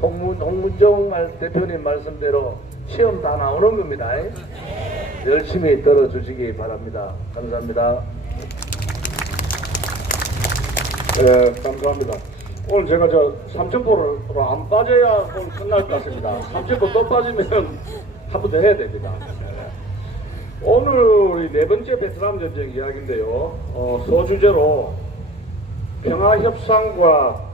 홍문종 대표님 말씀대로 시험 다 나오는 겁니다. 열심히 들어주시기 바랍니다. 감사합니다. 네, 감사합니다. 오늘 제가 저 3,000포로 안 빠져야 오늘 끝날 것 같습니다. 3,000포 또 빠지면 한 번 더 해야 됩니다. 오늘 우리 네 번째 베트남 전쟁 이야기인데요. 소주제로 평화협상과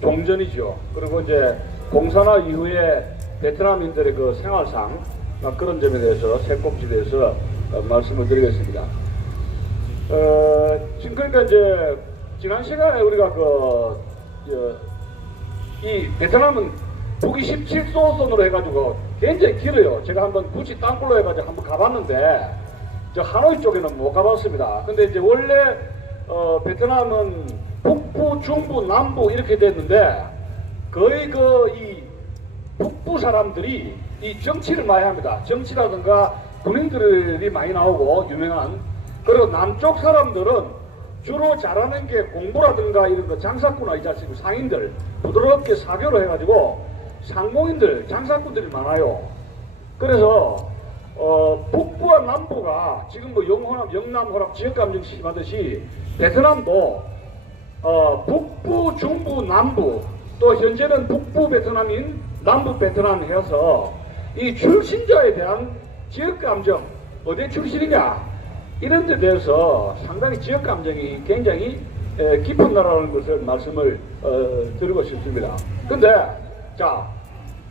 종전이죠. 그리고 이제 공산화 이후에 베트남인들의 그 생활상 그런 점에 대해서 세 꼭지대에서 말씀을 드리겠습니다. 지금 그러니까 이제 지난 시간에 우리가 이 베트남은 북위 17도선으로 해가지고 굉장히 길어요. 제가 한번 굳이 땅굴로 해가지고 한번 가봤는데 저 하노이 쪽에는 못 가봤습니다. 근데 이제 원래 베트남은 북부, 중부, 남부 이렇게 됐는데 거의 이 북부 사람들이 이 정치를 많이 합니다. 정치라든가 군인들이 많이 나오고 유명한. 그리고 남쪽 사람들은 주로 잘하는 게 공부라든가 이런 거 장사꾼 이 자식 상인들 부드럽게 사교로 해가지고 상공인들 장사꾼들이 많아요. 그래서 북부와 남부가 지금 뭐 영남호랍 지역감정 심하듯이 베트남도 북부, 중부, 남부 또 현재는 북부 베트남인 남부 베트남 해서 이 출신자에 대한 지역감정 어디 출신이냐 이런 데 대해서 상당히 지역감정이 굉장히 깊은 나라라는 것을 말씀을 드리고 싶습니다. 근데 자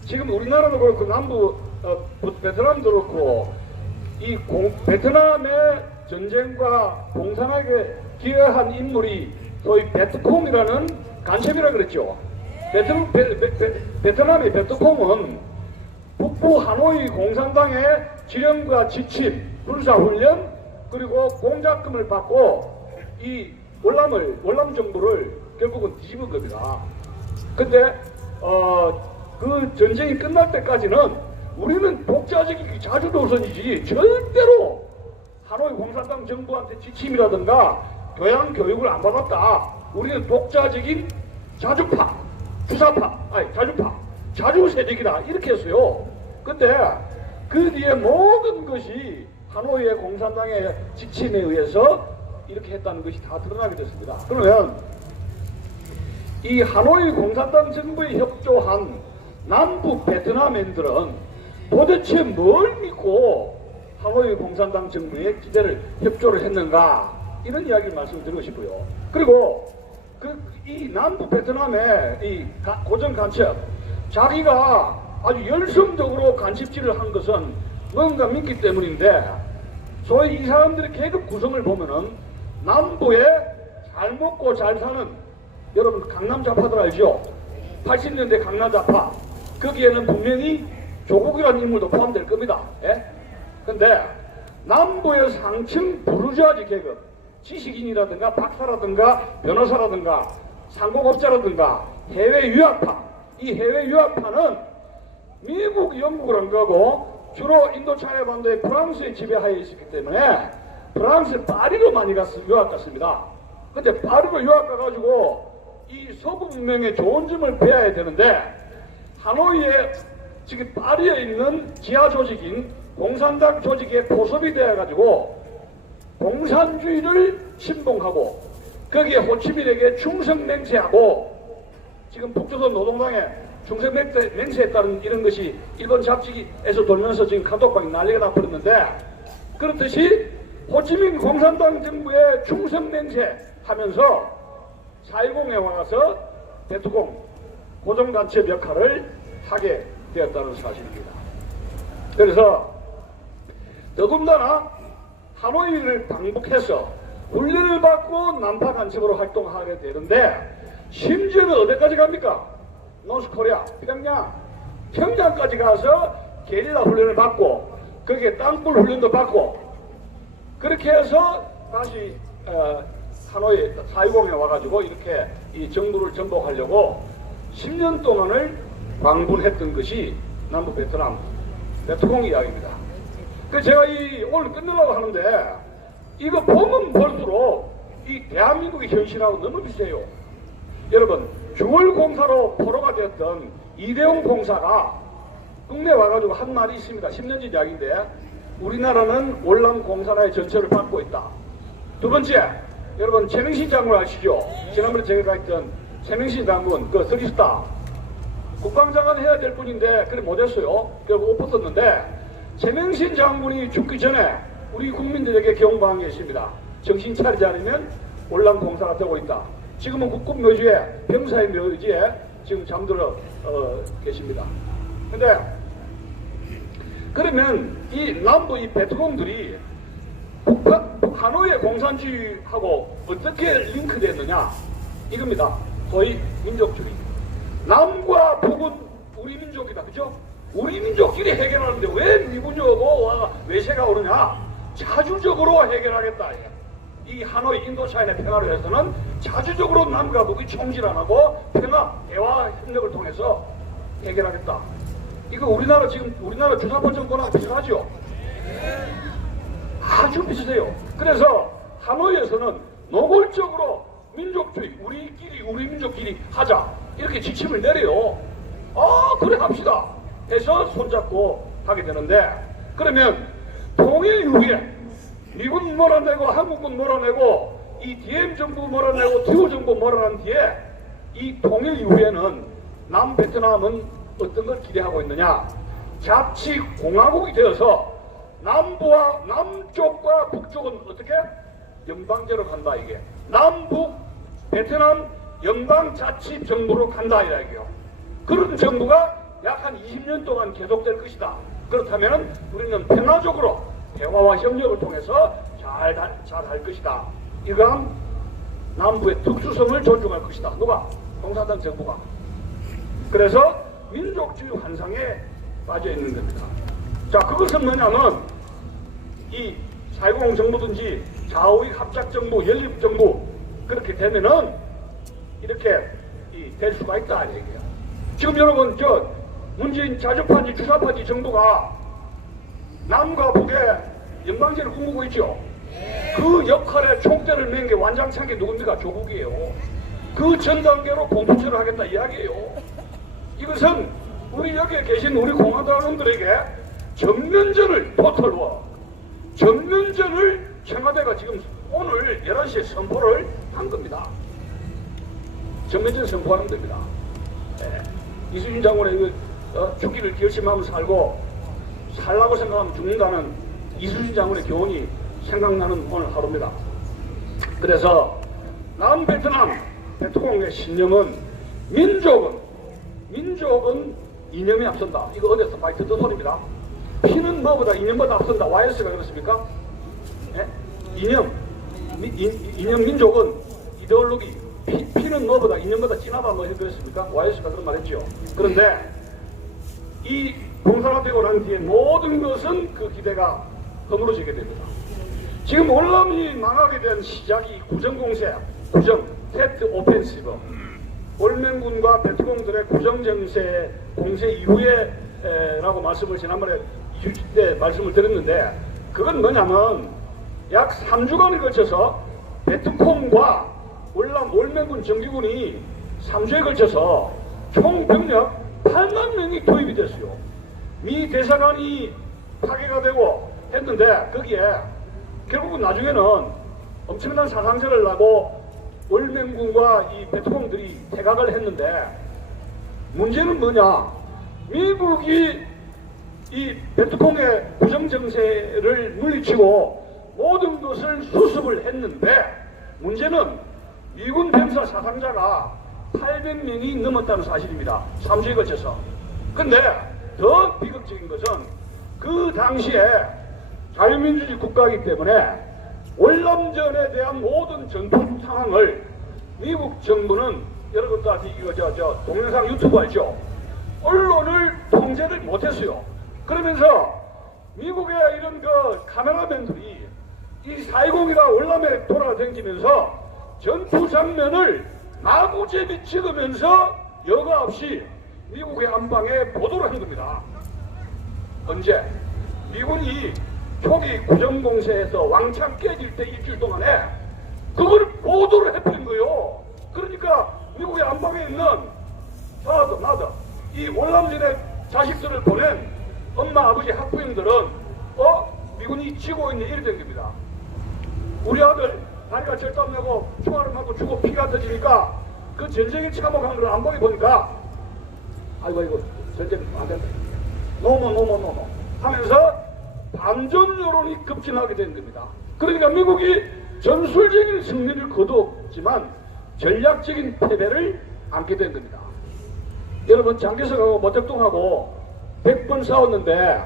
지금 우리나라도 그렇고 남부 베트남도 그렇고 이 베트남의 전쟁과 공산하게 기여한 인물이 소위 베트콩이라는 간첩이라 그랬죠. 베트남의 베트콩은 북부 하노이 공산당의 지령과 지침, 군사훈련 그리고 공작금을 받고 이 월남 정부를 결국은 뒤집은 겁니다. 근데 그 전쟁이 끝날 때까지는 우리는 독자적인 자주도선이지 절대로 하노이 공산당 정부한테 지침이라든가 교양 교육을 안 받았다. 우리는 독자적인 자주파, 자주세력이다 이렇게 했어요. 근데 그 뒤에 모든 것이 하노이의 공산당의 지침에 의해서 이렇게 했다는 것이 다 드러나게 됐습니다. 그러면 이 하노이 공산당 정부에 협조한 남부 베트남인들은 도대체 뭘 믿고 하노이 공산당 정부에 기대를 협조를 했는가 이런 이야기를 말씀드리고 싶고요. 그리고 이 남부 베트남의 이 고정 간첩 자기가 아주 열성적으로 간첩질을 한 것은 뭔가 믿기 때문인데 소위 이 사람들의 계급 구성을 보면은 남부에 잘 먹고 잘 사는 여러분 강남 좌파들 알죠? 80년대 강남 좌파 거기에는 분명히 조국이라는 인물도 포함될 겁니다. 예? 근데 남부의 상층 부르주아지 계급 지식인이라든가 박사라든가 변호사라든가 상공업자라든가 해외 유학파 이 해외 유학파는 미국, 영국을 안 가고 주로 인도차야 반도의 프랑스의 지배하에 있었기 때문에 프랑스 파리로 많이 유학 갔습니다. 근데 파리로 유학 가가지고 이 서구 문명의 좋은 점을 배워야 되는데 하노이에 지금 파리에 있는 지하 조직인 공산당 조직에 포섭이 되어가지고 공산주의를 신봉하고 거기에 호치민에게 충성맹세하고 지금 북조선 노동당에 충성맹세했다는 이런 것이 일본 잡지에서 돌면서 지금 카톡방에 난리가 나버렸는데 그렇듯이 호치민 공산당 정부에 충성맹세하면서 4.10에 와서 베트콩 고정간첩 역할을 하게 되었다는 사실입니다. 그래서 더군다나 하노이를 방북해서 훈련을 받고 난파 간첩으로 활동하게 되는데 심지어는 어디까지 갑니까? 노스코리아, 평양까지 가서 게릴라 훈련을 받고 거기에 땅굴 훈련도 받고 그렇게 해서 다시 하노이 4.10에 와가지고 이렇게 이 정부를 정복하려고 10년 동안을 방문했던 것이 남부 베트남 베트콩 이야기입니다. 그래서 제가 오늘 끝내려고 하는데 이거 보면 볼수록 이 대한민국의 현실하고 너무 비슷해요. 여러분 중월공사로 포로가 됐던 이대용 봉사가 국내 와가지고 한 말이 있습니다. 10년 전 이야기인데 우리나라는 월남 공산화의 전철을 밟고 있다. 두 번째, 여러분 최명신 장군 아시죠? 지난번에 제가 했던 최명신 장군 그 서기스타 국방장관 해야 될 분인데 그래 못했어요. 결국 못 붙었는데 최명신 장군이 죽기 전에 우리 국민들에게 경고한 게 있습니다. 정신 차리지 않으면 월남 공사가 되고 있다. 지금은 국군 묘지에 병사의 묘지에 지금 잠들어 계십니다. 근데 그러면 이 남부 이 베트콩들이 하노이의 공산주의하고 어떻게 링크됐느냐 이겁니다. 소위 민족주의. 남과 북은 우리 민족이다, 그죠? 우리 민족끼리 해결하는데 왜 미군이 오고 외세가 오느냐? 자주적으로 해결하겠다. 이 하노이 인도차이나 평화를 위해서는 자주적으로 남과 북이 총질 안 하고 평화, 대화, 협력을 통해서 해결하겠다. 이거 우리나라 지금 우리나라 주사권 정권하고 비슷하죠? 아주 비슷해요. 그래서 하노이에서는 노골적으로 민족주의, 우리 민족끼리 하자 이렇게 지침을 내려요. 그래 갑시다 해서 손잡고 하게 되는데 그러면 통일 이후에 미군 몰아내고 한국군 몰아내고 이 DM 정부 몰아내고 TU 정부 몰아낸 뒤에 이 통일 이후에는 남베트남은 어떤 걸 기대하고 있느냐? 자치 공화국이 되어서 남쪽과 북쪽은 어떻게 연방제로 간다 이게. 남북 베트남 연방자치 정부로 간다 이야기요. 그런 정부가 약 한 20년 동안 계속될 것이다. 그렇다면 우리는 평화적으로 대화와 협력을 통해서 잘 할 것이다. 이건 남부의 특수성을 존중할 것이다. 누가? 공산당 정부가. 그래서 민족주의 환상에 빠져 있는 겁니다. 자, 그것은 뭐냐면 이 4.10 정부든지 좌우익 합작정부, 연립정부 그렇게 되면은 이렇게 될 수가 있다 이 얘기야. 지금 여러분 문재인 자주파지 주사파지 정부가 남과 북의 연방제를 꿈꾸고 있죠. 그 역할에 총대를 맨 게 완장찬 게 누굽니까? 조국이에요. 그 전 단계로 공투처를 하겠다 이야기예요. 이것은 우리 여기에 계신 우리 공화당원들에게 전면전을 전면전을 청와대가 지금 오늘 11시에 선포를 한 겁니다. 전면전 선포하는 겁니다. 이수진 장군의 죽기를 결심하면 살라고 생각하면 죽는다는 이수진 장군의 교훈이 생각나는 오늘 하루입니다. 그래서 남베트남 베트콩의 신념은 민족은 이념이 앞선다. 이거 어디서 많이 듣던 소리입니다. 피는 뭐보다 이념보다 앞선다. YS가 그렇습니까? 네? 이념 민족은 이데올로기 피는 뭐보다 이념보다 진하다 뭐 그랬습니까? YS가 그런 말 했죠. 그런데 이 공산화되고 난 뒤에 모든 것은 그 기대가 허물어지게 됩니다. 지금 월남이 망하게 된 시작이 구정공세, 테트 오펜시브, 월맹군과 베트콩들의 구정정세 공세 이후에 라고 말씀을 지난번에 20대 때 말씀을 드렸는데 그건 뭐냐면 약 3주간에 걸쳐서 베트콩과 월맹군 정규군이 3주에 걸쳐서 총 병력 8만 명이 투입이 됐어요. 미 대사관이 파괴가 되고 했는데 거기에 결국은 나중에는 엄청난 사상자를 나고 월맹군과 이 베트콩들이 퇴각을 했는데 문제는 뭐냐? 미국이 이 베트콩의 구정정세를 물리치고 모든 것을 수습을 했는데 문제는 미군 병사 사상자가 800명이 넘었다는 사실입니다. 3주에 걸쳐서. 근데 더 비극적인 것은 그 당시에 자유민주주의 국가이기 때문에 월남전에 대한 모든 전투 상황을 미국 정부는 여러분도 이거 동영상 유튜브 알죠? 언론을 통제를 못했어요. 그러면서 미국의 이런 그 카메라맨들이 이 4.20이가 월남에 돌아다니면서 전투 장면을 마구제비 찍으면서 여과 없이 미국의 안방에 보도를 한 겁니다. 언제? 미군이 초기 구정공세에서 왕창 깨질 때 일주일 동안에 그걸 보도를 해버린 거예요. 그러니까 미국의 안방에 있는 저도 나도 이 월남전에 자식들을 보낸 엄마 아버지 학부형들은 미군이 지고 있는 일이 된 겁니다. 우리 아들 다리가 절단내고 총알을 맞고 죽고 피가 터지니까 그 전쟁에 참혹한 걸 안 보게 보니까 아이고 이거 전쟁 안 된다. 노노 하면서 반전 여론이 급진하게 된 겁니다. 그러니까 미국이 전술적인 승리를 거두었지만 전략적인 패배를 안게 된 겁니다. 여러분 장개석하고 모택동하고 100번 싸웠는데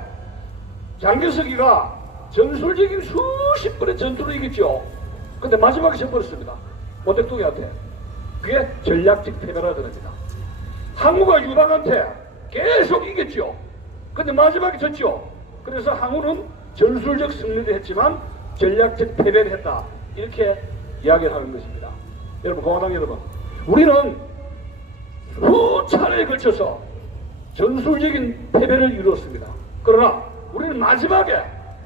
장개석이가 전술적인 수십 번의 전투를 이겼죠. 근데 마지막에 져버렸습니다. 모택동이한테. 그게 전략적 패배라 그럽니다. 항우가 유방한테 계속 이겼죠. 근데 마지막에 졌죠. 그래서 항우는 전술적 승리를 했지만 전략적 패배를 했다. 이렇게 이야기를 하는 것입니다. 여러분, 공화당 여러분, 우리는 수차례에 걸쳐서 전술적인 패배를 이루었습니다. 그러나 우리는 마지막에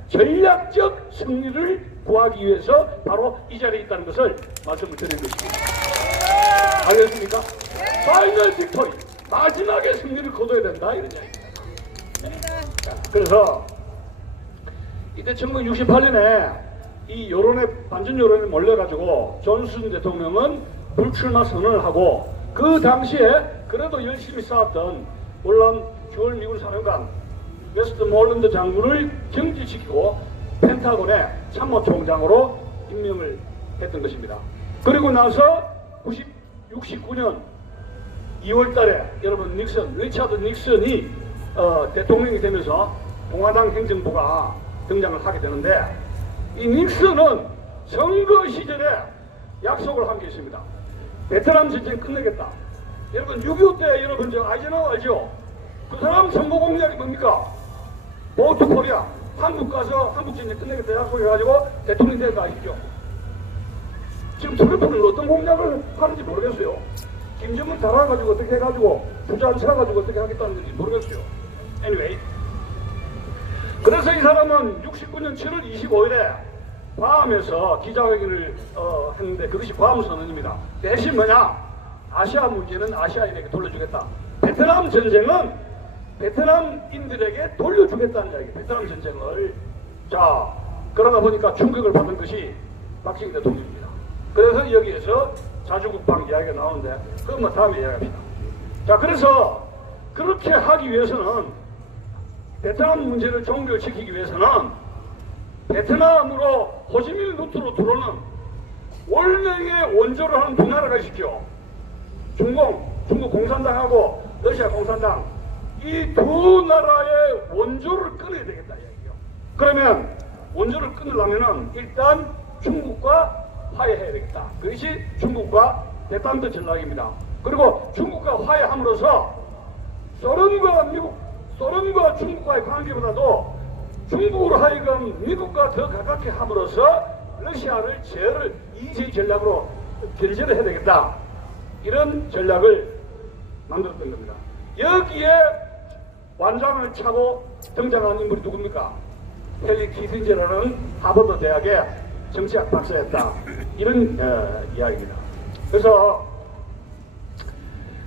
전략적 승리를 구하기 위해서 바로 이 자리에 있다는 것을 말씀을 드리는 것입니다. 알겠습니까? 파이널 빅토리, 마지막에 승리를 거둬야 된다, 이런 이야기입니다. 그래서 이때 1968년에 이 여론에, 반전 여론에 몰려가지고 존슨 대통령은 불출마 선언을 하고, 그 당시에 그래도 열심히 싸웠던 물론 9월 미군 사령관 웨스트모럴랜드 장군을 경질시키고 펜타곤의 참모총장으로 임명을 했던 것입니다. 그리고 나서 69년 2월 달에 여러분 리차드 닉슨이 대통령이 되면서 공화당 행정부가 등장을 하게 되는데, 이 닉슨은 선거 시절에 약속을 한 게 있습니다. 베트남 전쟁 끝내겠다. 여러분 6.25 때 여러분 저 아이젠하워 알죠? 그 사람 선거 공약이 뭡니까? 보트 코리아, 한국 가서 한국 전쟁 끝내겠다 약속해가지고 대통령 된 거 아시죠? 지금 트럼프는 어떤 공약을 하는지 모르겠어요. 김정은 달아가지고 어떻게 해가지고 부자 차가지고 어떻게 하겠다는 건지 모르겠어요. Anyway, 그래서 이 사람은 69년 7월 25일에 괌에서 기자회견을 했는데, 그것이 괌 선언입니다. 대신 뭐냐? 아시아 문제는 아시아인에게 돌려주겠다. 베트남 전쟁은 베트남인들에게 돌려주겠다는 이야기. 베트남 전쟁을. 자, 그러다 보니까 충격을 받은 것이 박정희 대통령입니다. 그래서 여기에서 자주국방 이야기가 나오는데, 그건 뭐 다음에 이야기합시다. 자, 그래서 그렇게 하기 위해서는, 베트남 문제를 종결시키기 위해서는 베트남으로 호지민 루트로 들어오는 월명의 원조를 하는 두 나라가 있죠. 중국 공산당하고 러시아 공산당, 이 두 나라의 원조를 끊어야 되겠다 이야기요. 그러면 원조를 끊으려면은 일단 중국과 화해해야 되겠다. 그것이 중국과 대단도 전략입니다. 그리고 중국과 화해함으로써 소련과 중국과의 관계보다도 중국으로 하여금 미국과 더 가깝게 함으로써 러시아를 이제 전략으로 견제를 해야 되겠다. 이런 전략을 만들었던 겁니다. 여기에 완장을 차고 등장한 인물이 누굽니까? 헨리 키신저라는 하버드 대학의 정치학 박사였다. 이런 이야기입니다. 그래서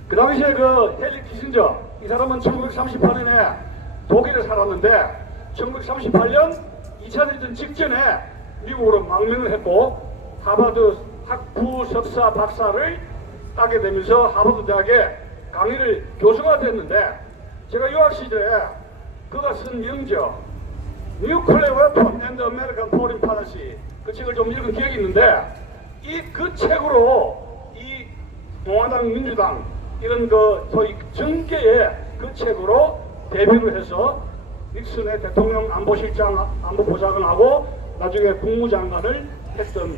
그 당시에 그 헨리 키신저, 이 사람은 1938년에 독일에 살았는데 1938년 2차 대전 직전에 미국으로 망명을 했고 하버드 학부 석사 박사를 따게 되면서 하버드 대학에 강의를 교수가 됐는데, 제가 유학 시절에 그가 쓴 명저 Nuclear Weapon and the American Foreign Policy, 그 책을 좀 읽은 기억이 있는데, 그 책으로 이 공화당 민주당 이런 그 소위 정계의 그 책으로 데뷔를 해서 닉슨의 대통령 안보보좌관을 하고 나중에 국무장관을 했던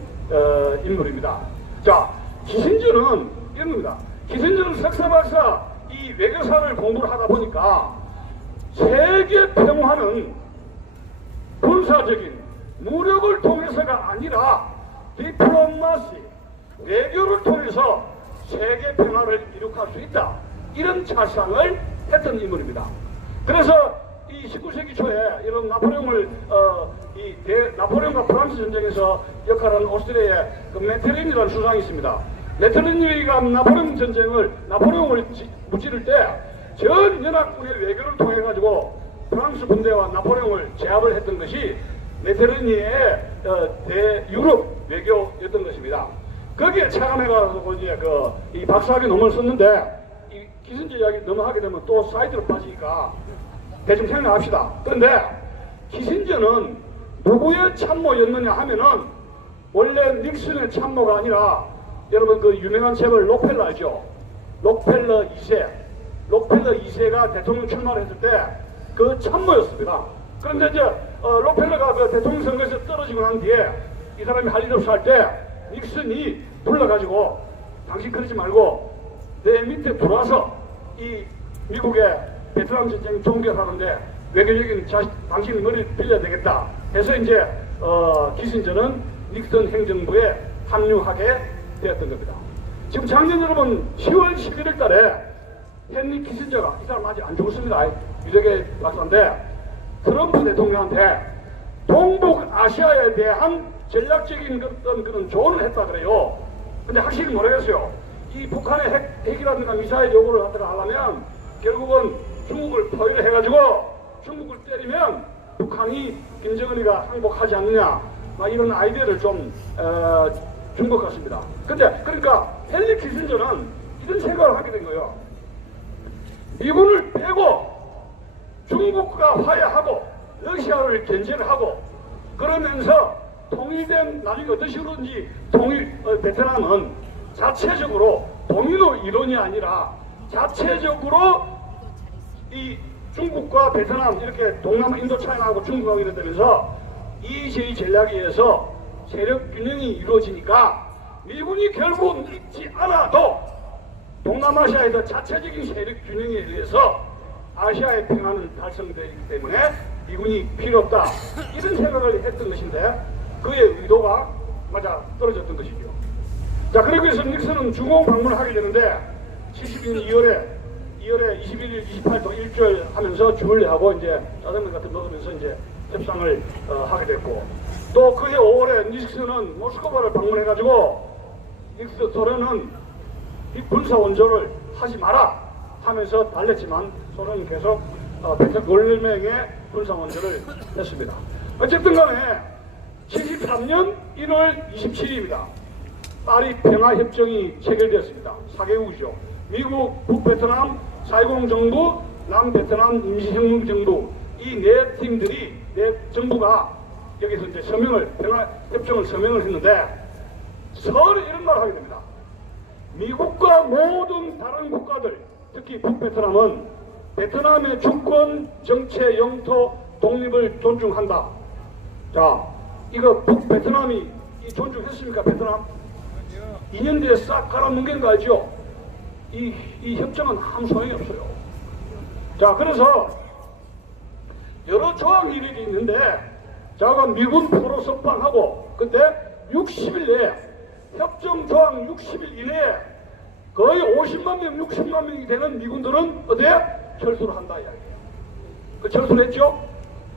인물입니다. 자, 키신저는 이런 겁니다. 키신저는 석사박사 이 외교사를 공부를 하다 보니까 세계 평화는 군사적인 무력을 통해서가 아니라 디플로마시, 외교를 통해서 세계 평화를 이룩할 수 있다. 이런 찬상을 했던 인물입니다. 그래서 이 19세기 초에 이런 나폴레옹과 프랑스 전쟁에서 역할한 오스트리아의 그 메테린이라는 수상이 있습니다. 메테린이가 나폴레옹을 무찌를 때 전 연합군의 외교를 통해 가지고 프랑스 군대와 나폴레옹을 제압을 했던 것이 메테르니의 대유럽 외교였던 것입니다. 거기에 차감해가지고 이제 이 박사학위 논문을 썼는데 이 키신저 이야기 너무 하게 되면 또 사이드로 빠지니까 대충 생각합시다. 그런데 키신저는 누구의 참모였느냐 하면은 원래 닉슨의 참모가 아니라 여러분 그 유명한 재벌 록펠러 알죠? 록펠러 2세. 록펠러 2세가 대통령 출마를 했을 때 그 참모였습니다. 그런데 이제 록펠러가 그 대통령 선거에서 떨어지고 난 뒤에 이 사람이 할 일 없이 할 때 닉슨이 불러가지고 당신 그러지 말고 내 밑에 들어와서 이 미국의 베트남 전쟁 종결하는데 외교적인 당신 머리를 빌려야 되겠다 해서 이제 키신저는 닉슨 행정부에 합류하게 되었던 겁니다. 지금 작년 여러분 10월 11일 달에 헨리 키신저가 이 사람 아직 안 죽었습니다. 유력의 박사인데 트럼프 대통령한테 동북 아시아에 대한 전략적인 그런 조언을 했다 그래요. 근데 확실히 모르겠어요. 이 북한의 핵이라든가 미사일 요구를 갖다가 하려면 결국은 중국을 포위를 해가지고 중국을 때리면 북한이 김정은이가 항복하지 않느냐 막 이런 아이디어를 좀 준 것 같습니다. 근데 그러니까 헨리 키신저는 이런 생각을 하게 된 거예요. 미군을 빼고 중국과 화해하고 러시아를 견제를 하고 그러면서 통일된 나중에 어떤 식으로든지 베트남은 자체적으로 동인호 이론이 아니라 자체적으로 이 중국과 베트남 이렇게 동남아 인도차이나하고 중국하고 이러면서 EJ 전략에 의해서 세력 균형이 이루어지니까 미군이 결국은 있지 않아도 동남아시아에서 자체적인 세력 균형에 의해서 아시아의 평화는 달성되기 때문에 미군이 필요 없다 이런 생각을 했던 것인데 그의 의도가 맞아 떨어졌던 것이죠. 자, 그리고 해서 닉슨은 중공 방문을 하게 되는데 72년 2월에 21일, 28도 일주일 하면서 주얼리하고 이제 짜장면 같은 거 먹으면서 이제 협상을 하게 됐고 또 그해 5월에 닉슨은 모스크바를 방문해가지고 닉슨 소련은 이 군사 원조를 하지 마라 하면서 달랬지만 소련은 계속 월명의 군사 원조를 했습니다. 어쨌든 간에 73년 1월 27일입니다. 파리 평화협정이 체결되었습니다. 4개국이죠. 미국, 북베트남, 사이공 정부, 남베트남 임시혁명정부 이 네 팀들이 네 정부가 여기서 이제 평화협정을 서명을 했는데 서로 이런 말을 하게 됩니다. 미국과 모든 다른 국가들 특히 북베트남은 베트남의 주권, 정체, 영토, 독립을 존중한다. 자, 이거 북베트남이 존중했습니까? 베트남? 2년 뒤에 싹 갈아뭉갠 거 알죠? 이 협정은 아무 소용이 없어요. 자, 그래서 여러 조항이 이렇게 있는데 자가 미군 포로 석방하고 그때 60일 내에 협정 조항 60일 이내에 거의 50만 명, 60만 명이 되는 미군들은 어디에? 철수를 한다 이야기예요. 그 철수를 했죠?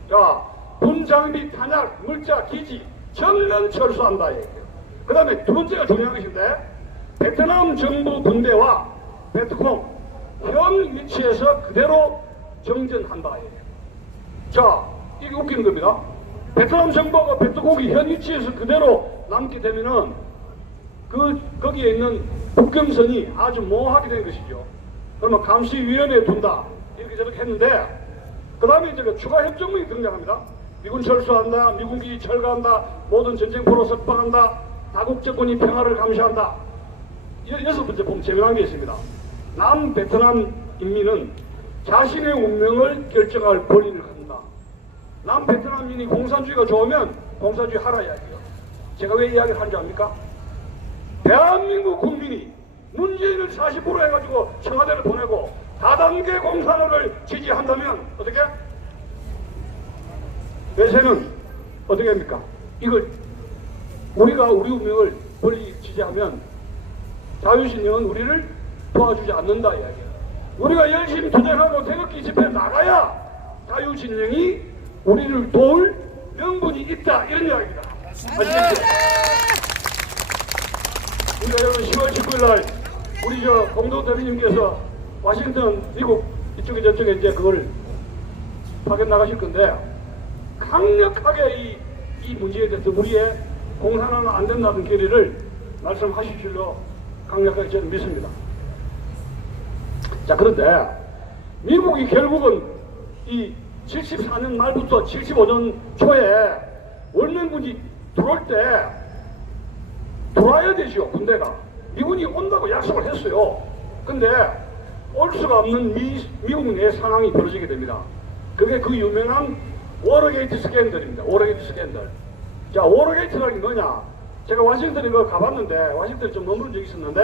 자, 군장비, 탄약, 물자, 기지 전면 철수한다 이야기예요. 그 다음에 두 번째가 중요한 것인데 베트남 정부 군대와 베트콩 현 위치에서 그대로 정전한다 이야기예요. 자, 이게 웃기는 겁니다. 베트남 정부가 베트콩이 현 위치에서 그대로 남게 되면은 거기에 있는 북경선이 아주 모호하게 된 것이죠. 그러면 감시위원회에 둔다 이렇게 저렇게 했는데 그 다음에 이제 추가 협정문이 등장합니다. 미군 철수한다, 미군 기지 철거한다, 모든 전쟁포로 석방한다, 다국적군이 평화를 감시한다. 여섯 번째 보면 재미난 게 있습니다. 남베트남 인민은 자신의 운명을 결정할 권리를 갖는다. 남베트남인이 공산주의가 좋으면 공산주의 하라 이야기예요. 제가 왜 이야기를 하는지 압니까? 대한민국 국민이 문재인을 40% 해가지고 청와대를 보내고 다단계 공산화를 지지한다면 어떻게? 외세는 어떻게 합니까? 이걸 우리가 우리 운명을 권리 지지하면 자유신령은 우리를 도와주지 않는다 이야기예요. 우리가 열심히 투쟁하고 태극기 집회에 나가야 자유신령이 우리를 도울 명분이 있다 이런 이야기입니다. 아시겠죠? 우리가 여러분 10월 19일 날 우리 공동 대표님께서 워싱턴, 미국 이쪽에 저쪽에 이제 그걸 파견 나가실 건데 강력하게 이 문제에 대해서 우리의 공산화는 안 된다는 결의를 말씀하실 줄로 강력하게 저는 믿습니다. 자, 그런데 미국이 결국은 이 74년 말부터 75년 초에 원명군이 들어올 때 들어와야 되죠. 군대가 미군이 온다고 약속을 했어요. 근데 올 수가 없는 미국 내 상황이 벌어지게 됩니다. 그게 그 유명한 워터게이트 스캔들입니다. 워터게이트 스캔들. 자, 워터게이트라는 게 뭐냐? 제가 워싱턴에 그거 가봤는데 워싱턴에 좀 머무른 적이 있었는데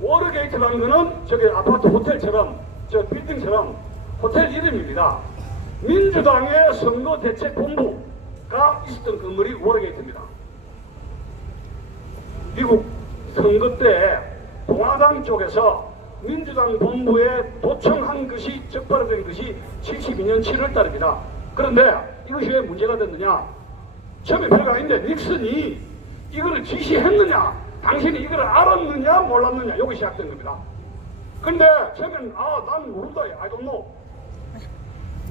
워터게이트라는 거는 저기 아파트 호텔처럼 저 빌딩처럼 호텔 이름입니다. 민주당의 선거 대책 본부가 있었던 건물이 워터게이트입니다. 미국 선거 때 공화당 쪽에서 민주당 본부에 도청한 것이 적발된 것이 72년 7월 달입니다. 그런데 이것이 왜 문제가 됐느냐? 처음에 별거 아닌데 닉슨이 이거를 지시했느냐? 당신이 이걸 알았느냐 몰랐느냐? 여기 시작된 겁니다. 근데 처음에는 난 모른다. I don't know.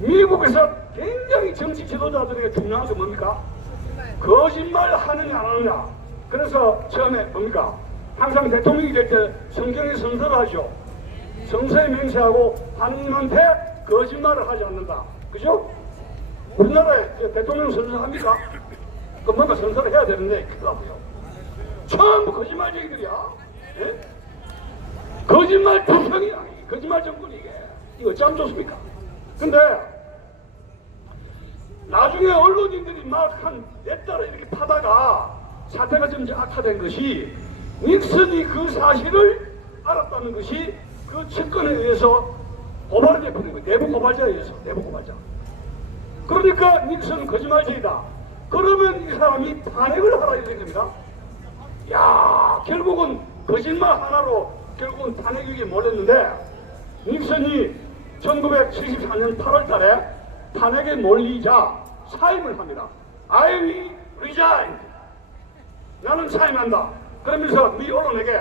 미국에서 굉장히 정치 지도자들에게 중요한 게 뭡니까? 거짓말 하느냐 안 하느냐. 그래서 처음에 뭡니까? 항상 대통령이 될 때 성경에 선서를 하죠. 성서에 맹세하고 하느님한테 거짓말을 하지 않는다. 그죠? 우리나라에 대통령 선서합니까? 그럼 뭔가 선서를 해야 되는데 그거고요. 전부 거짓말쟁이들이야. 예? 거짓말 투성이 아니 거짓말 정권이 이거 어쩜 좋습니까? 근데 나중에 언론인들이 막 한 몇 달을 이렇게 파다가 사태가 좀 악화된 것이 닉슨이 그 사실을 알았다는 것이 그 측근에 의해서 고발을 내버린 거예요. 내부 고발자에 의해서. 내부 고발자. 그러니까 닉슨은 거짓말쟁이다. 그러면 이 사람이 탄핵을 하라 이렇게 됩니다. 야, 결국은 거짓말 하나로 결국은 탄핵위기에 몰렸는데 닉슨이 1974년 8월 달에 탄핵에 몰리자 사임을 합니다. I will resign. 나는 사임한다. 그러면서 미 언론에게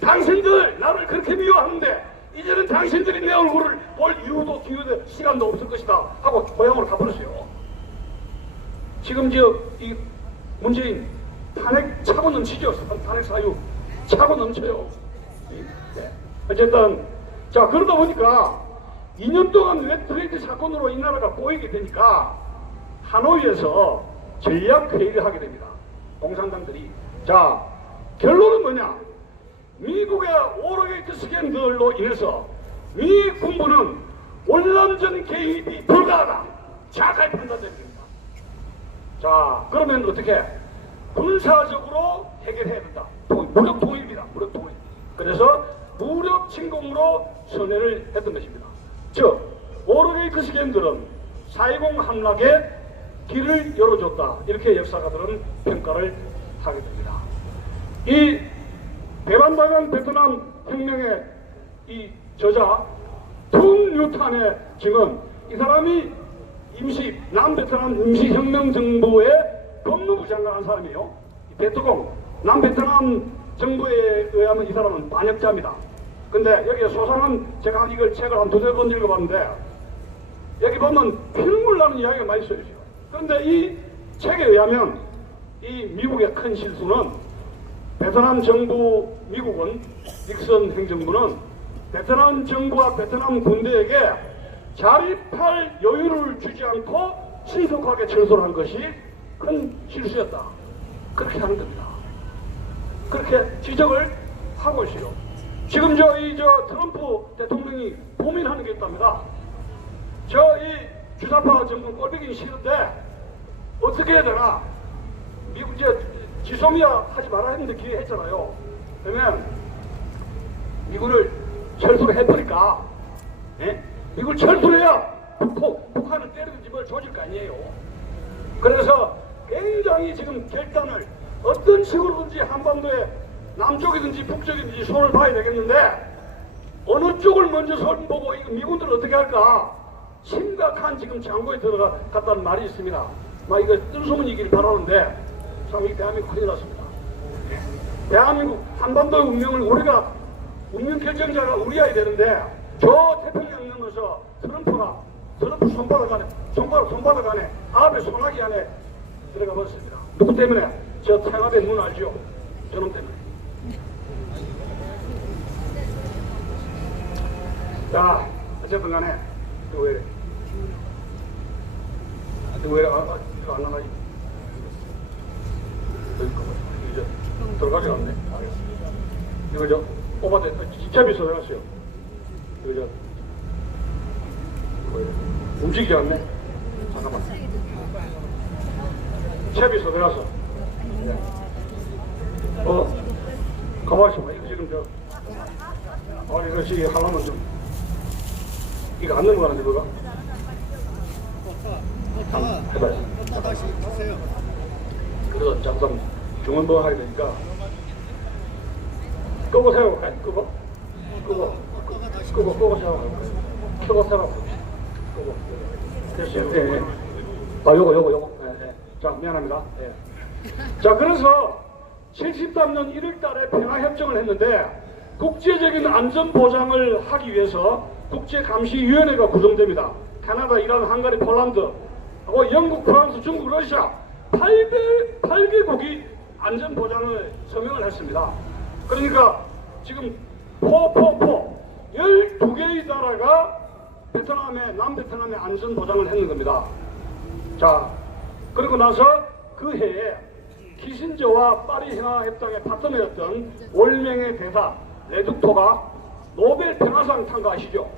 당신들 나를 그렇게 미워하는데 이제는 당신들이 내 얼굴을 볼 이유도 기회도 시간도 없을 것이다 하고 고향으로 가버렸어요. 지금 이 문재인 탄핵 차고 넘치죠. 탄핵 사유 차고 넘쳐요. 네. 어쨌든 자 그러다 보니까 2년 동안 웨트레이드 사건으로 이 나라가 꼬이게 되니까 하노이에서 전략회의를 하게 됩니다. 공산당들이. 자 결론은 뭐냐? 미국의 워터게이트 스캔들로 인해서 미 군부는 원람전 개입이 불가하다. 자가에 판단됩니다. 자 그러면 어떻게? 군사적으로 해결해야 된다. 무력 통일입니다. 무력 통일. 그래서 무력 침공으로 선회를 했던 것입니다. 즉 워터게이트 스캔들은 4.20 함락에 길을 열어줬다. 이렇게 역사가들은 평가를 하게 됩니다. 이 대만당한 베트남 혁명의 이 저자 통 뉴탄의 증언, 이 사람이 남베트남 임시혁명정부의 법무부 장관한 사람이에요. 베트공 남베트남 정부에 의하면 이 사람은 반역자입니다. 근데 여기에 소상한 제가 이걸 책을 한 두세 번 읽어봤는데 여기 보면 피눈물 나는 이야기가 많이 써있어요. 그런데 이 책에 의하면 이 미국의 큰 실수는 베트남 정부, 미국은 닉슨 행정부는 베트남 정부와 베트남 군대에게 자립할 여유를 주지 않고 신속하게 철수를 한 것이 큰 실수였다. 그렇게 하는 겁니다. 그렇게 지적을 하고 있어요. 지금 저 트럼프 대통령이 고민하는 게 있답니다. 이 주사파 정권 꼴보기 싫은데 어떻게 해야 되나? 미국 지소미아 하지 말아 했는데 기회했잖아요. 그러면 미국을 철수를 해버릴까? 예? 미국을 철수해야 북한을 때리든지 뭘 조질 거 아니에요. 그래서 굉장히 지금 결단을 어떤 식으로든지 한반도에 남쪽이든지 북쪽이든지 손을 봐야 되겠는데 어느 쪽을 먼저 손 보고 미군들을 어떻게 할까? 심각한 지금 장고에 들어갔다는 말이 있습니다. 이거 뜬소문이길 바라는데 참 이 대한민국 큰일 났습니다. 대한민국 한반도의 운명을 우리가 운명 결정자가 우리여야 되는데 저 태평양 넘어서 트럼프 손바닥 안에 아베 소나기 안에 들어가 버렸습니다. 누구 때문에? 저 태갑의 눈 알죠? 저놈 때문에. 자, 어쨌든 간에 이거 왜 이래? 이거 왜 이래? 이거 안 나가지? 이제 들어가지 않네. 이거 저 오바데 지차비 소리났어요. 이거 저 움직이지 않네. 잠깐만. 채비 소리나서. 가만히 있어봐. 이거 지금 이거 지금 하려면 좀 이거 안 넘어가는데 뭐가? 해봐요. 그래서 잠깐 중원보 하게 되니까 끄고 세워볼까요? 끄고 세워볼까요? 끄고 세워볼까요? 끄고 됐어요. 예. 요거. 예. 자, 미안합니다. 예. 자, 그래서 73년 1월달에 평화협정을 했는데 국제적인 안전보장을 하기 위해서 국제감시위원회가 구성됩니다. 캐나다, 이란, 헝가리, 폴란드, 영국, 프랑스, 중국, 러시아 8개국이 안전보장을 서명을 했습니다. 그러니까 지금 12개의 나라가 남베트남에 안전보장을 했는 겁니다. 자, 그리고 나서 그 해에 키신저와 파리 평화협정의 파트너였던 월명의 대사 레둑토가 노벨 평화상 탄 거 아시죠?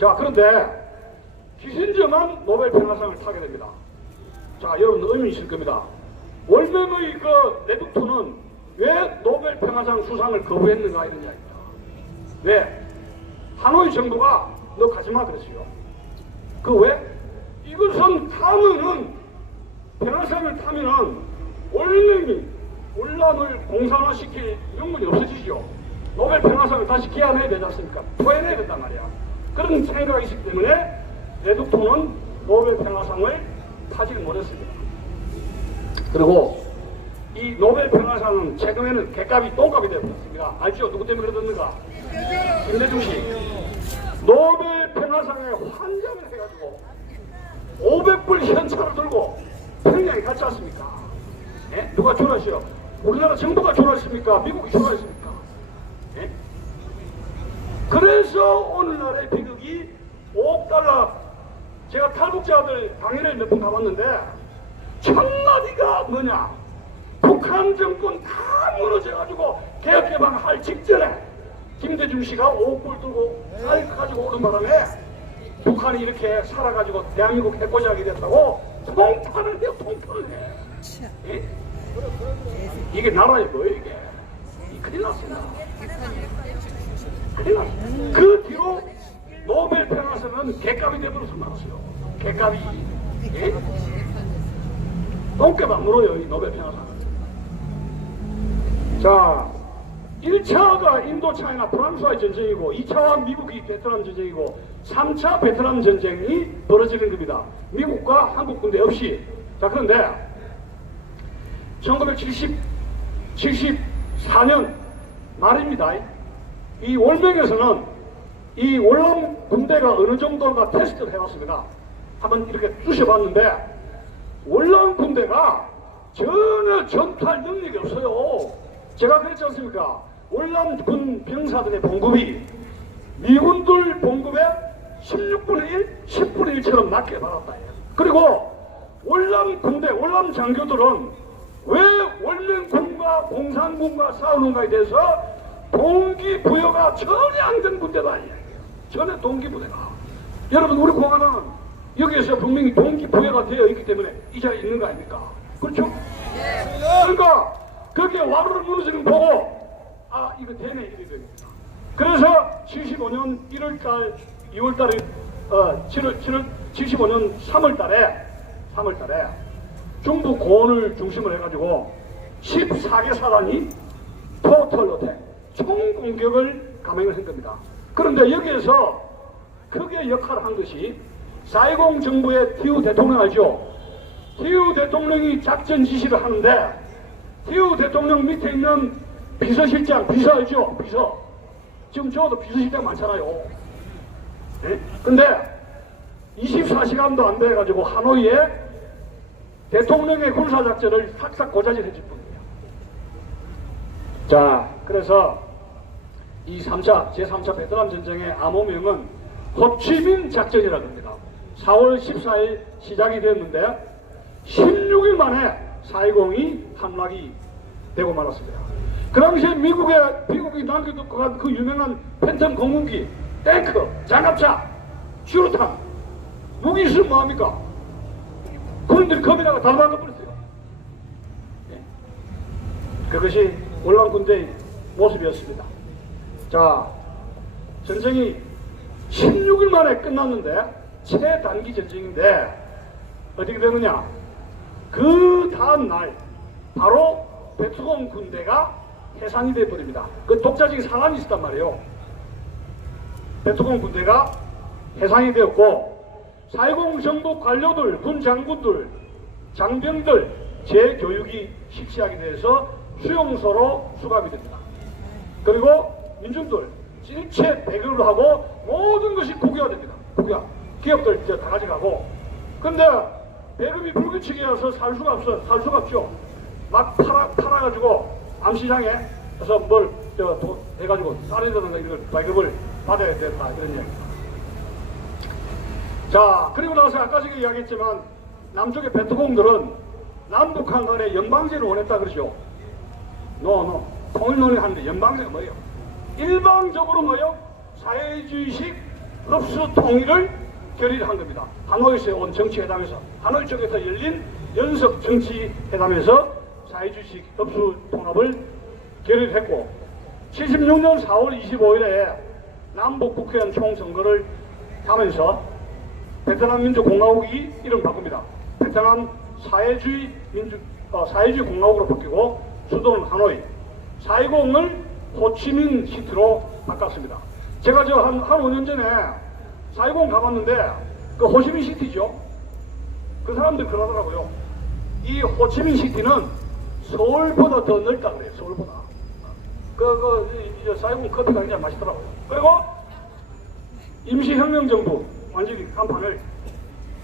자, 그런데 키신저만 노벨 평화상을 타게 됩니다. 자, 여러분 의미 있을 겁니다. 월명의 그 레둑토는 왜 노벨 평화상 수상을 거부했는가 이런 이야기입니다. 왜? 하노이 정부가 너 가지마 그랬어요. 그 왜? 이것은 타면은 평화상을 타면은 월명이 월남을 공산화시킬 명분이 없어지죠. 노벨 평화상을 다시 기한해야 되지 않습니까? 토해내야 된단 말이야. 그런 생각이 있기 때문에 레둑토는 노벨 평화상을 타지 못했습니다. 그리고 이 노벨 평화상은 최근에는 객값이 똥값이 되어버렸습니다. 알죠? 누구 때문에 그러던가? 김대중 씨. 노벨 평화상에 환장을 해가지고 500불 현찰을 들고 평양에 갔지 않습니까? 예? 누가 졸았어요? 우리나라 정부가 졸았습니까? 미국이 졸았습니까? 예? 그래서 오늘날의 비극이 5억 달러. 제가 탈북자들 강연을 몇 번 가봤는데 첫마디가 뭐냐? 북한 정권 다 무너져가지고 개혁개방할 직전에 김대중 씨가 5억 불 들고 쌀 가지고 오는 바람에 북한이 이렇게 살아가지고 대한민국 해코지하게 됐다고 통탄을 해요. 통탄을 해. 예? 이게 나라의 뭐예요 이게? 큰일 났습니다. 큰일 났습니다. 그 뒤로 노벨 평화상은 객값이 되버려서 말았어요. 객값이. 예? 똥값 안 물어요 이 노벨 평화상은. 자, 1차가 인도차이나 프랑스와의 전쟁이고 2차와 미국이 베트남 전쟁이고 3차 베트남 전쟁이 벌어지는 겁니다. 미국과 한국 군대 없이. 자, 그런데 1974년 말입니다. 이 월명에서는 이 월남 군대가 어느 정도가 테스트를 해봤습니다. 한번 이렇게 쑤셔봤는데 월남 군대가 전혀 전투할 능력이 없어요. 제가 그랬지 않습니까? 월남군 병사들의 봉급이 미군들 봉급의 16분의 1, 10분의 1처럼 낮게 받았다. 그리고 월남 군대, 월남 장교들은 왜 월명군과 공산군과 싸우는가에 대해서 동기부여가 전혀 안 된 군대다. 전혀 동기부여가. 여러분, 우리 공화당은 여기에서 분명히 동기부여가 되어 있기 때문에 이 자리에 있는 거 아닙니까? 그렇죠? 그러니까 거기에 와르르 무너지는 거 보고 아, 이거 되네 이렇게 됩니다. 그래서 75년 1월달, 2월달에 75년 3월달에 중부 고원을 중심으로 해가지고 14개 사단이 토털 어택, 총공격을 감행을 한 겁니다. 그런데 여기에서 크게 역할을 한 것이 사이공 정부의 티우 대통령 알죠? 티우 대통령이 작전 지시를 하는데 티우 대통령 밑에 있는 비서실장, 비서 알죠? 비서. 지금 저도 비서실장 많잖아요. 근데 24시간도 안 돼가지고 하노이에 대통령의 군사작전을 싹싹 고자질 해줄 뿐이에요. 자, 그래서 이 제3차 베트남 전쟁의 암호명은 호치민 작전이라고 합니다. 4월 14일 시작이 됐는데 16일 만에 4.20이 함락이 되고 말았습니다. 그 당시에 미국이 남겨두고 간 그 유명한 팬텀 공군기, 탱크, 장갑차, 슈루탄, 무기 있으면 뭐합니까? 군인들이 겁이 나고 다 막아버렸어요. 그것이 월남군대의 모습이었습니다. 자, 전쟁이 16일 만에 끝났는데 최단기 전쟁인데 어떻게 되느냐? 그 다음 날 바로 베트콩 군대가 해산이 되어버립니다. 그 독자적인 사람이 있었단 말이에요. 베트콩 군대가 해산이 되었고 4.20 정부 관료들, 군 장군들, 장병들 재교육이 실시하게 돼서 수용소로 수감이 됩니다. 그리고 민중들 일체 배교를 하고 모든 것이 국유화됩니다. 국유화. 기업들 이제 다 가져가고. 근데 배급이 불규칙이라서 살 수가 없죠. 막 팔아가지고 암시장에 그래서 뭘 해가지고 쌀이라든가 이걸 배급을 받아야 된다 이런 얘기입니다. 자, 그리고 나서 아까 전에 이야기했지만 남쪽의 베트콩들은 남북한 간에 연방제를 원했다 그러죠. 통일론을 하는데 연방제가 뭐예요? 일방적으로 뭐예요? 사회주의식 흡수 통일을 결의한 겁니다. 하노이에서 온 정치회담에서, 하노이 쪽에서 열린 연석 정치회담에서 사회주의식 흡수 통합을 결의했고 76년 4월 25일에 남북 국회의원 총선거를 하면서 베트남 민주공화국이 이름 바꿉니다. 베트남 사회주의 공화국으로 바뀌고 수도는 하노이, 4.20을 호치민 시티로 바꿨습니다. 제가 한 5년 전에 4.20 가봤는데 그 호치민 시티죠. 그 사람들 그러더라고요. 이 호치민 시티는 서울보다 더 넓다 그래요. 서울보다. 4.20 커피가 굉장히 맛있더라고요. 그리고 임시혁명 정부 완전히 간판을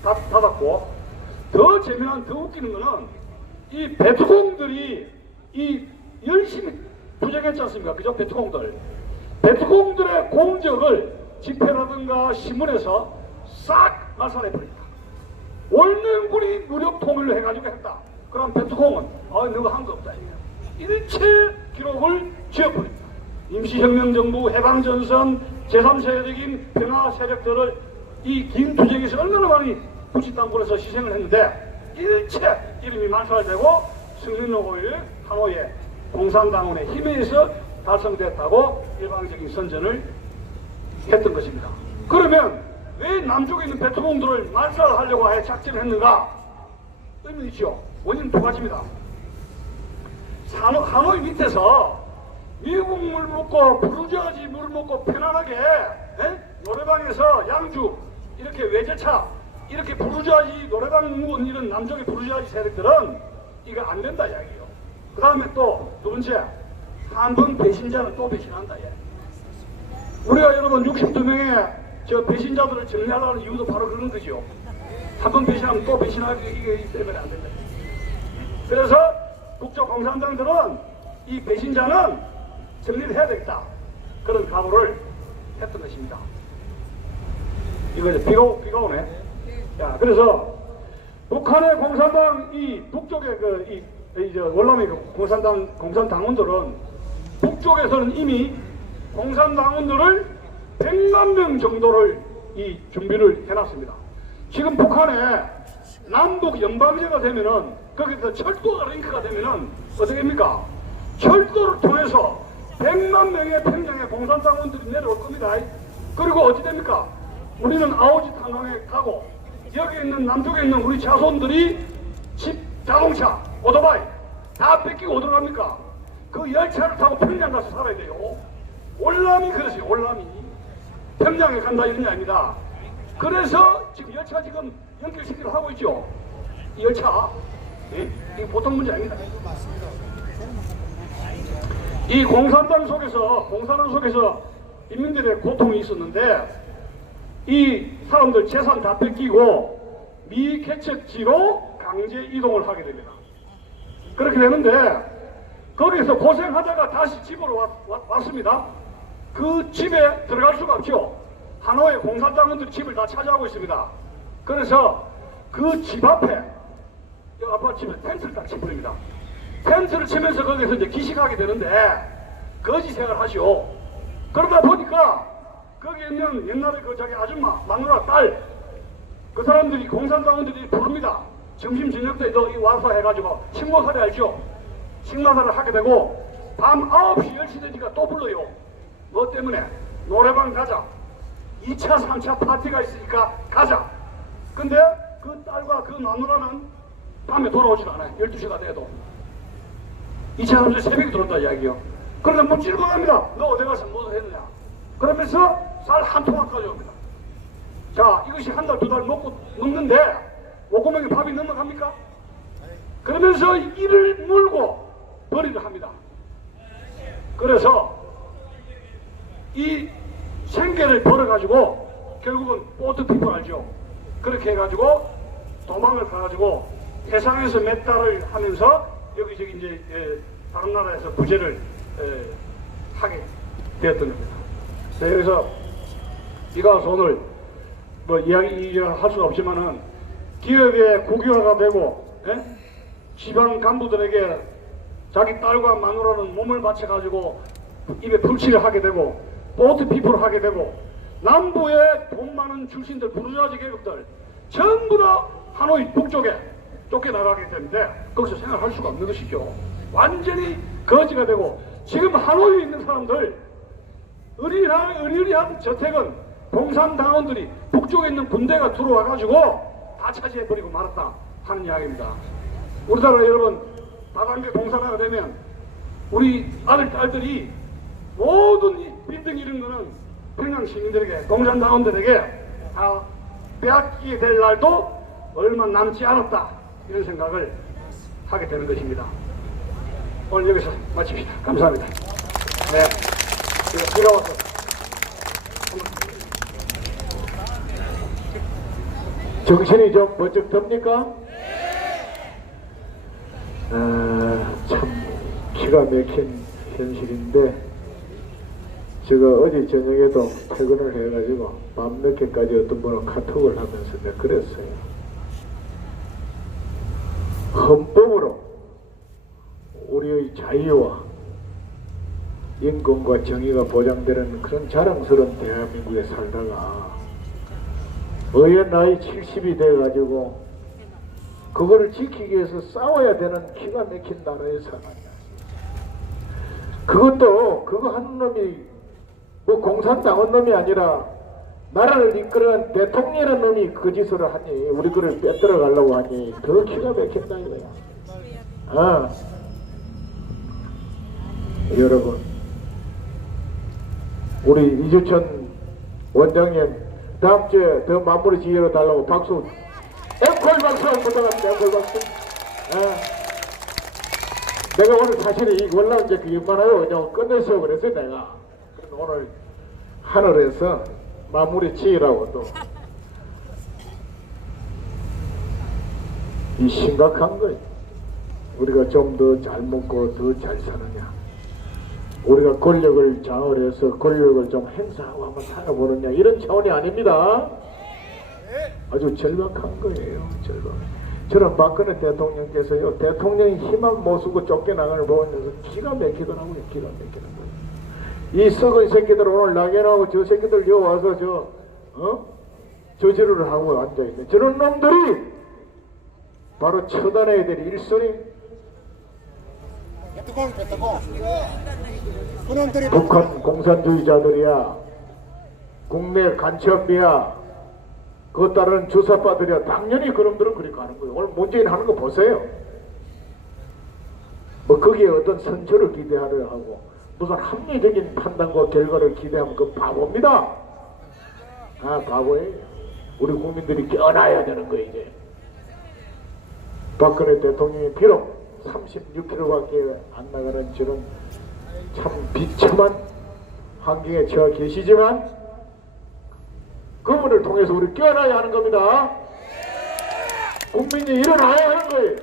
닫았고, 더 재미난, 더 웃기는 거는 이 베트콩들이 이 열심히 부정했지 않습니까? 그죠? 베트콩들의 공적을 집회라든가 신문에서 싹 말살해버립니다. 월남군이 무력 통일을 해가지고 했다. 그럼 베트콩은 너가 한 거 없다. 일체 기록을 지어버립니다. 임시혁명정부, 해방전선, 제3세력인 평화 세력들을 이 긴 투쟁에서 얼마나 많이 부치땅굴에서 희생을 했는데 일체 이름이 말살되고 승리는 오히려 하노이의 공산당원의 힘에 의해서 달성됐다고 일방적인 선전을 했던 것입니다. 그러면 왜 남쪽에 있는 베트콩들을 말살하려고 해 작전을 했는가? 의미 있죠. 원인은 두 가지입니다. 하노이 밑에서 미국 물 먹고 부르주아지 물 먹고 편안하게 노래방에서 양주 이렇게 외제차 이렇게 부르주아지 노래방 묵은 이런 남쪽의 부르주아지 세력들은 이거 안 된다 이야기예요. 그 다음에 또 두 번째, 한 번 배신자는 또 배신한다. 우리가 여러분 62명의 저 배신자들을 정리하려는 이유도 바로 그런 거죠. 한 번 배신하면 또 배신하기 이게 때문에 안 된다. 그래서 국적공산당들은 이 배신자는 정리를 해야 되겠다. 그런 각오를 했던 것입니다. 이거 이제 비가 오네. 야, 그래서 북한의 공산당 이 북쪽의 월남의 공산당원들은 북쪽에서는 이미 공산당원들을 100만 명 정도를 이 준비를 해놨습니다. 지금 북한에 남북 연방제가 되면은 거기서 철도가 링크가 되면은 어떻게 됩니까? 철도를 통해서 100만 명의 평양에 공산당원들이 내려올 겁니다. 그리고 어찌 됩니까? 우리는 아오지 탄광에 가고 여기 있는 남쪽에 있는 우리 자손들이 집, 자동차, 오토바이 다 뺏기고 어디로 갑니까? 그 열차를 타고 평양 가서 살아야 돼요. 월남이 그러세요. 월남이 평양에 간다 이런 게 아닙니다. 그래서 지금 열차 지금 연결시키려 하고 있죠. 이 열차 이게 보통 문제 아닙니다. 이 공산당 속에서 인민들의 고통이 있었는데 이 사람들 재산 다 뺏기고 미개척지로 강제 이동을 하게 됩니다. 그렇게 되는데 거기서 고생하다가 다시 집으로 왔습니다. 그 집에 들어갈 수가 없죠. 하노이 공산당원들이 집을 다 차지하고 있습니다. 그래서 그 집 앞에 이 아파트 집에 텐트를 딱 쳐버립니다. 텐트를 치면서 거기서 이제 기식하게 되는데 거지 생활 하시오. 그러다 보니까 거기 있는 옛날에 그 자기 아줌마, 마누라, 딸, 그 사람들이 공산당원들이 부릅니다. 점심 저녁 때 너 와서 해가지고 식모사리 알죠? 식모사리를 하게 되고 밤 9시 10시 되니까 또 불러요. 뭐 때문에? 노래방 가자. 2차 3차 파티가 있으니까 가자. 근데 그 딸과 그 마누라는 밤에 돌아오질 않아요. 12시가 돼도 2차 3차 새벽에 들어온다 이야기요. 그러다 뭐 찔고 갑니다. 너 어디 가서 뭐 했느냐. 그러면서 쌀 한 통을 가져옵니다. 자, 이것이 한 달, 두 달 먹는데 목구멍에 밥이 넘어갑니까? 그러면서 이를 물고 벌이를 합니다. 그래서 이 생계를 벌어가지고 결국은 보트피플 알죠? 그렇게 해가지고 도망을 가가지고 해상에서 몇 달을 하면서 여기저기 이제 다른 나라에서 부재를 하게 되었던 겁니다. 네, 여기서 이가 와서 오늘 뭐 이야기를 할 수가 없지만은 기업의 국유화가 되고 지방 간부들에게 자기 딸과 마누라는 몸을 바쳐가지고 입에 풀칠을 하게 되고 보트피플을 하게 되고 남부의 돈 많은 출신들 부르주아지 계급들 전부 다 하노이 북쪽에 쫓겨나가게 되는데 거기서 생활할 수가 없는 것이죠. 완전히 거지가 되고 지금 하노이에 있는 사람들 의리의리한 저택은 공산당원들이 북쪽에 있는 군대가 들어와가지고 다 차지해버리고 말았다 하는 이야기입니다. 우리나라 여러분 다단계 공산화가 되면 우리 아들, 딸들이 모든 이 빌딩 이런 거는 평양 시민들에게 공산당원들에게 다 빼앗기게 될 날도 얼마 남지 않았다 이런 생각을 하게 되는 것입니다. 오늘 여기서 마칩시다. 감사합니다. 네, 제가 와서 정신이 좀 번쩍 듭니까? 참 기가 막힌 현실인데 제가 어제 저녁에도 퇴근을 해가지고 밤 늦게까지 어떤 분은 카톡을 하면서 내가 그랬어요. 헌법으로 우리의 자유와 인권과 정의가 보장되는 그런 자랑스러운 대한민국에 살다가 의회 나이 70이 돼가지고 그거를 지키기 위해서 싸워야 되는 기가 막힌 나라에 살았다. 그것도 그거 하는 놈이 뭐 공산당원 놈이 아니라 나라를 이끌어간 대통령이라는 놈이 그 짓을 하니 우리 그를 빼들어 가려고 하니 더 기가 막힌다 이거야. 여러분 우리 이주천 원장님 다음 주에 더 마무리 지혜로 달라고 박수 앵콜 박수 한번 부탁합니다. 앵콜 박수. 내가 오늘 사실은 이 원래 이제 그것만하고 그냥 끝냈어 그래서 내가 오늘 하늘에서 마무리 지으라고 또 이 심각한 거예요. 우리가 좀 더 잘 먹고 더 잘 사느냐 우리가 권력을 장악해서 권력을 좀 행사하고 한번 살아보느냐 이런 차원이 아닙니다. 아주 절박한 거예요. 절박. 저는 박근혜 대통령께서요 대통령이 힘만 못 쓰고 쫓겨나가는 걸 보면서 기가 막히더라고요. 기가 막히는 거예요. 이 썩은 새끼들 오늘 낙연하고 저 새끼들 여 와서 저지를 하고 앉아있네. 저런 놈들이 바로 처단해야 될 일선이 북한 공산주의자들이야. 국내 간첩이야. 그것 따르는 주사파들이야. 당연히 그놈들은 그렇게 가는 거예요. 오늘 문재인 하는 거 보세요. 뭐 거기에 어떤 선처를 기대하려 하고 무슨 합리적인 판단과 결과를 기대하면 그 바보입니다. 바보예요. 우리 국민들이 깨어나야 되는 거예요. 이제 박근혜 대통령이 비록 36km밖에 안 나가는 저런 참 비참한 환경에 처해 계시지만 그분을 통해서 우리 깨어나야 하는 겁니다. 국민이 일어나야 하는 거예요.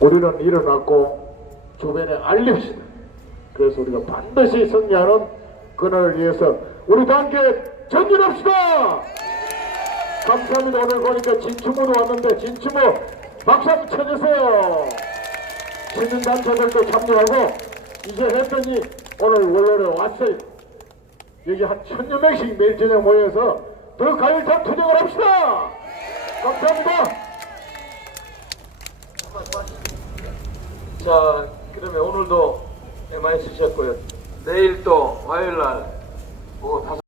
우리는 일어났고 주변에 알립시다. 그래서 우리가 반드시 승리하는 그날을 위해서 우리 다 함께 전진합시다. 감사합니다. 오늘 보니까 진추모도 왔는데 진추모 박수 한번 쳐주세요. 시민단체들도 참여하고 이제 했더니 오늘 원로에 왔어요. 여기 한 1000여 명씩 매일 저녁 모여서 더 가열찬 투쟁을 합시다. 감사합니다. 자, 그러면 오늘도 많이 쓰셨고요. 내일 또 화요일 날 오후 5